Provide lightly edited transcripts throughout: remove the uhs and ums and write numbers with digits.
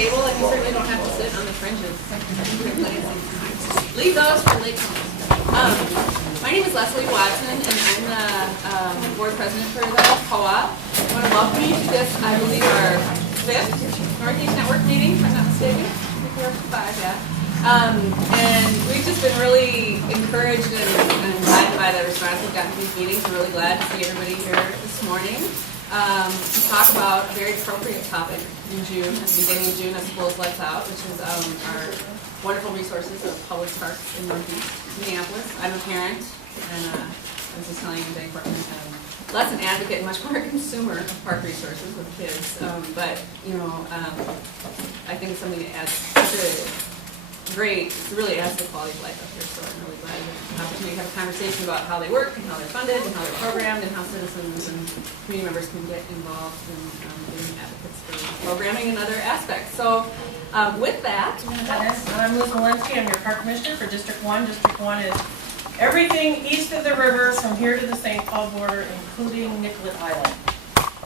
table, and you certainly don't have to sit on the fringes. Leave those for late comers. My name is Leslie Watson, and I'm the board president for the co-op. I want to welcome you to this, I believe, our 5th Northeast Network meeting, if I'm not mistaken. I think we're up to 5, yeah. And we've just been really encouraged and excited by the response we've gotten to these meetings. We're really glad to see everybody here this morning to talk about a very appropriate topic in June, at the beginning of June, as schools lets out, which is our wonderful resources of public parks in Northeast Minneapolis. I'm a parent, and I was just telling you today, less an advocate and much more a consumer of park resources with kids. But you know, I think it's something that adds such a great, it really adds to the quality of life up here, so I'm really glad we have an opportunity to have a conversation about how they work and how they're funded and how they're programmed and how citizens and community members can get involved in being advocates for programming and other aspects. So with that, I'm Liz Walensky. I'm your park commissioner for District 1. District 1 is everything east of the river from here to the St. Paul border, including Nicollet Island.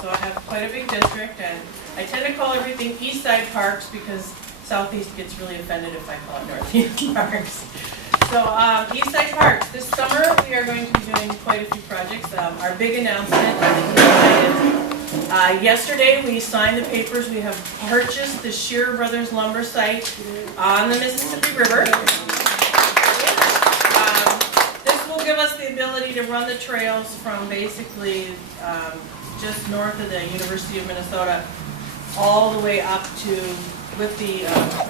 So I have quite a big district, and I tend to call everything east side parks because Southeast gets really offended if I call it Northeast Parks. So East Side Parks, this summer we are going to be doing quite a few projects. Our big announcement is yesterday we signed the papers. We have purchased the Shearer Brothers lumber site on the Mississippi River. This will give us the ability to run the trails from basically just north of the University of Minnesota all the way up to, with the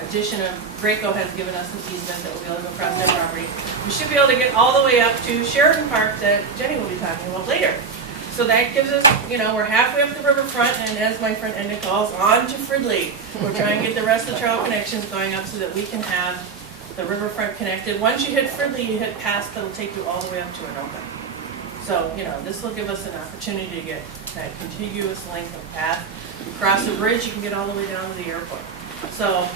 addition of Graco has given us an easement that we'll be able to go across their property. We should be able to get all the way up to Sheridan Park that Jenny will be talking about later. So that gives us, you know, we're halfway up the riverfront, and as my friend Enda calls, on to Fridley. We're trying to get the rest of the trail connections going up so that we can have the riverfront connected. Once you hit Fridley, you hit past, that'll take you all the way up to Anoka. So, you know, this will give us an opportunity to get that contiguous length of path. You cross the bridge, you can get all the way down to the airport. So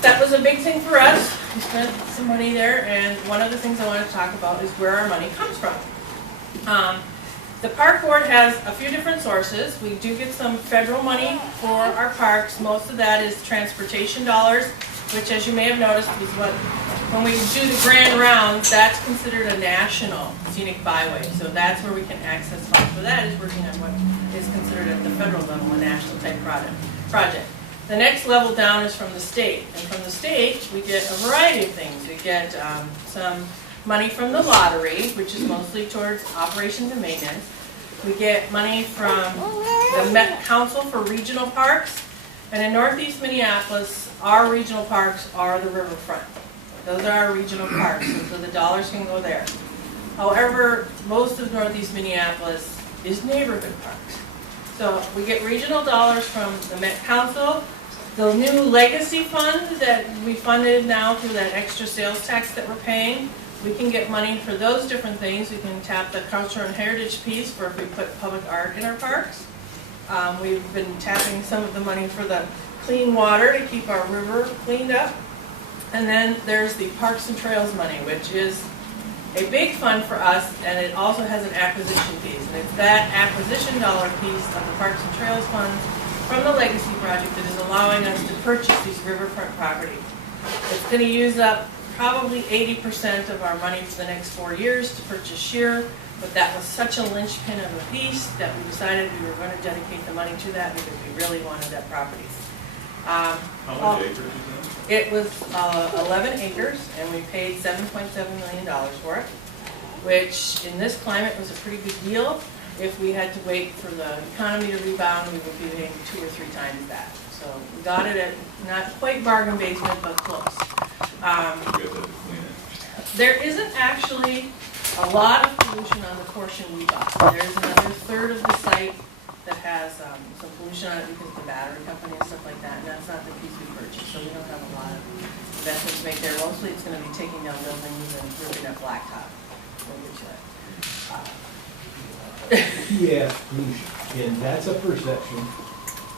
that was a big thing for us. We spent some money there, and one of the things I want to talk about is where our money comes from. The park board has a few different sources. We do get some federal money for our parks. Most of that is transportation dollars, which, as you may have noticed, is what, when we do the grand rounds, that's considered a national scenic byway. So that's where we can access funds for that, is working on what is considered at the federal level a national type project. The next level down is from the state, and from the state we get a variety of things. We get some money from the lottery, which is mostly towards operations and maintenance. We get money from the Met Council for regional parks, and in Northeast Minneapolis, our regional parks are the riverfront. Those are our regional parks, and so the dollars can go there. However, most of Northeast Minneapolis is neighborhood parks. So we get regional dollars from the Met Council. The new legacy fund that we funded now through that extra sales tax that we're paying, we can get money for those different things. We can tap the cultural and heritage piece for if we put public art in our parks. We've been tapping some of the money for the clean water to keep our river cleaned up. And then there's the Parks and Trails money, which is a big fund for us, and it also has an acquisition piece. And it's that acquisition dollar piece of the Parks and Trails funds from the Legacy Project that is allowing us to purchase these riverfront properties. It's going to use up probably 80% of our money for the next 4 years to purchase Shearer, but that was such a linchpin of a piece that we decided we were going to dedicate the money to that because we really wanted that property. How many acres is that? It was 11 acres, and we paid $7.7 million for it, which in this climate was a pretty big deal. If we had to wait for the economy to rebound, we would be paying 2 or 3 times that. So we got it at not quite bargain basement, but close. There isn't actually a lot of pollution on the portion we bought. There's another third of the site that has some pollution on it because of the battery company and stuff like that, and that's not the piece we purchased, so we don't have a lot of investment to make there. Mostly it's going to be taking down buildings and ripping up blacktop. Yeah, pollution, and that's a perception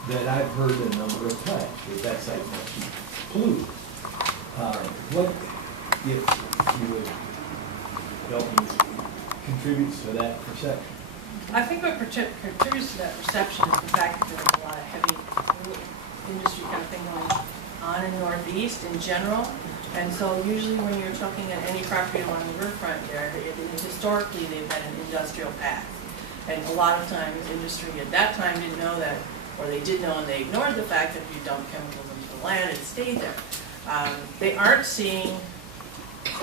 that I've heard a number of times, that site must be polluted. What, if you would help me, contributes to that perception? I think what contributes to that perception is the fact that there's a lot of heavy industry kind of thing going on in Northeast in general. And so usually when you're talking at any property along the riverfront there, historically they've had an industrial path. And a lot of times industry at that time didn't know that, or they did know and they ignored the fact that if you dump chemicals into the land, it stayed there. They aren't seeing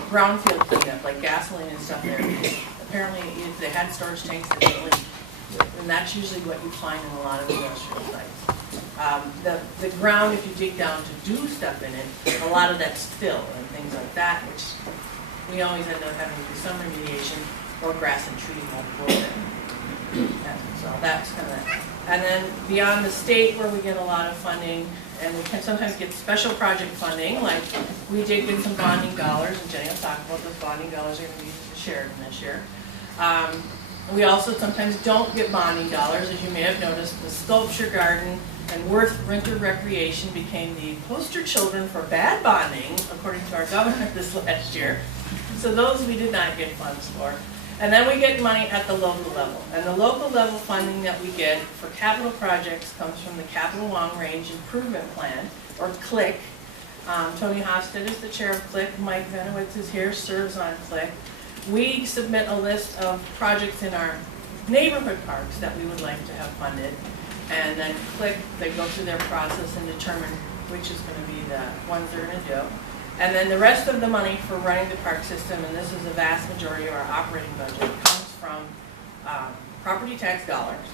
brownfield cleanup like gasoline and stuff there. Apparently if they had storage tanks that didn't leak. And that's usually what you find in a lot of industrial sites. The ground, if you dig down to do stuff in it, a lot of that's fill and things like that, which we always end up having to do some remediation or grass and trees won't grow there. So that's kind of that. And then beyond the state where we get a lot of funding, and we can sometimes get special project funding, like we did get some bonding dollars, and Jenny will talk about those bonding dollars are going to be shared this year. We also sometimes don't get bonding dollars. As you may have noticed, the sculpture garden and Worth Winter Recreation became the poster children for bad bonding, according to our governor this last year. So those we did not get funds for. And then we get money at the local level. And the local level funding that we get for capital projects comes from the Capital Long Range Improvement Plan, or CLIC. Tony Hofstad is the chair of CLIC. Mike Venowitz is here, serves on CLIC. We submit a list of projects in our neighborhood parks that we would like to have funded. And then CLIC, they go through their process and determine which is going to be the ones they're going to do. And then the rest of the money for running the park system, and this is the vast majority of our operating budget, comes from property tax dollars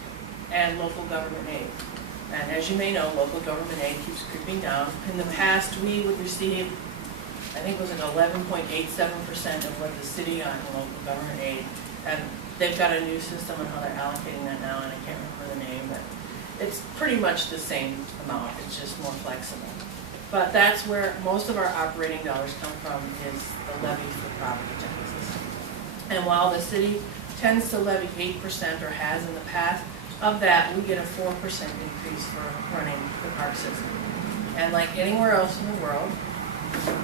and local government aid. And as you may know, local government aid keeps creeping down. In the past, we would receive, I think it was an 11.87% of what the city got in local government aid. And they've got a new system on how they're allocating that now, and I can't remember the name, but it's pretty much the same amount. It's just more flexible. But that's where most of our operating dollars come from, is the levies for property taxes. And while the city tends to levy 8%, or has in the past, of that we get a 4% increase for running the park system. And like anywhere else in the world,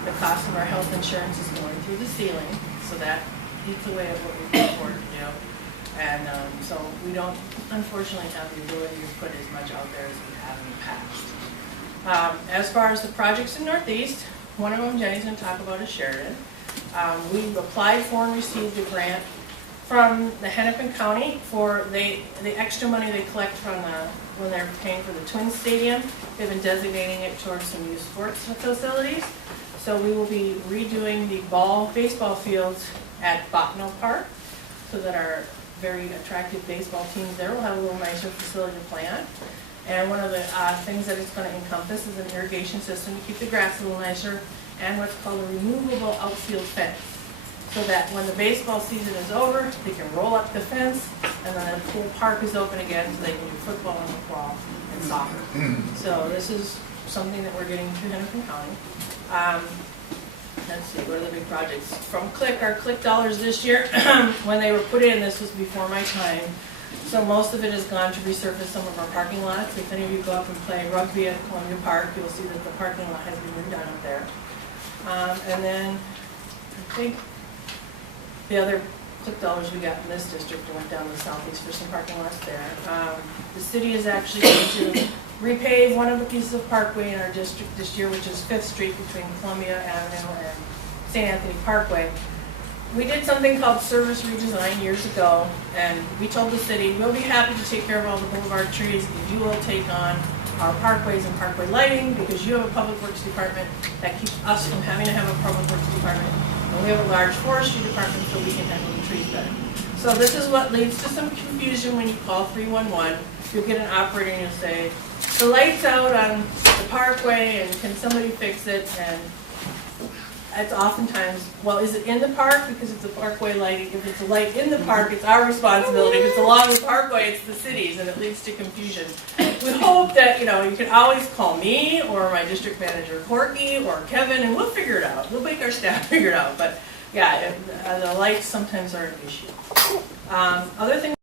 the cost of our health insurance is going through the ceiling, so that eats away at what we can afford to do. And so we don't, unfortunately, have the ability to put as much out there as we have in the past. As far as the projects in Northeast, one of them Jenny's going to talk about is Sheridan. We applied for and received a grant from the Hennepin County for the extra money they collect from when they're paying for the Twin Stadium. They've been designating it towards some youth sports facilities. So we will be redoing the baseball fields at Botno Park, so that our very attractive baseball teams there will have a little nicer facility to play on. And one of the things that it's going to encompass is an irrigation system to keep the grass a little nicer, and what's called a removable outfield fence, so that when the baseball season is over, they can roll up the fence, and then the whole park is open again, so they can do football in the fall and soccer. So this is something that we're getting through Hennepin County. Let's see, what are the big projects? From CLIC, our CLIC dollars this year, when they were put in, this was before my time, so most of it has gone to resurface some of our parking lots. If any of you go up and play rugby at Columbia Park, you'll see that the parking lot has been redone up there. And then I think the other CLIC dollars we got in this district went down to the southeast for some parking lots there. The city is actually going to repave one of the pieces of parkway in our district this year, which is 5th Street between Columbia Avenue and St. Anthony Parkway. We did something called service redesign years ago, and we told the city, we'll be happy to take care of all the boulevard trees if you will take on our parkways and parkway lighting, because you have a public works department that keeps us from having to have a public works department, and we have a large forestry department, so we can handle the trees better. So this is what leads to some confusion when you call 311. You'll get an operator and you'll say, the light's out on the parkway, and can somebody fix it? And it's oftentimes, well, is it in the park? Because it's a parkway lighting. If it's a light in the park, it's our responsibility. If it's along the parkway, it's the city's, and it leads to confusion. We hope that, you can always call me or my district manager, Corky, or Kevin, and we'll figure it out. We'll make our staff figure it out. But yeah, the lights sometimes are an issue. Other thing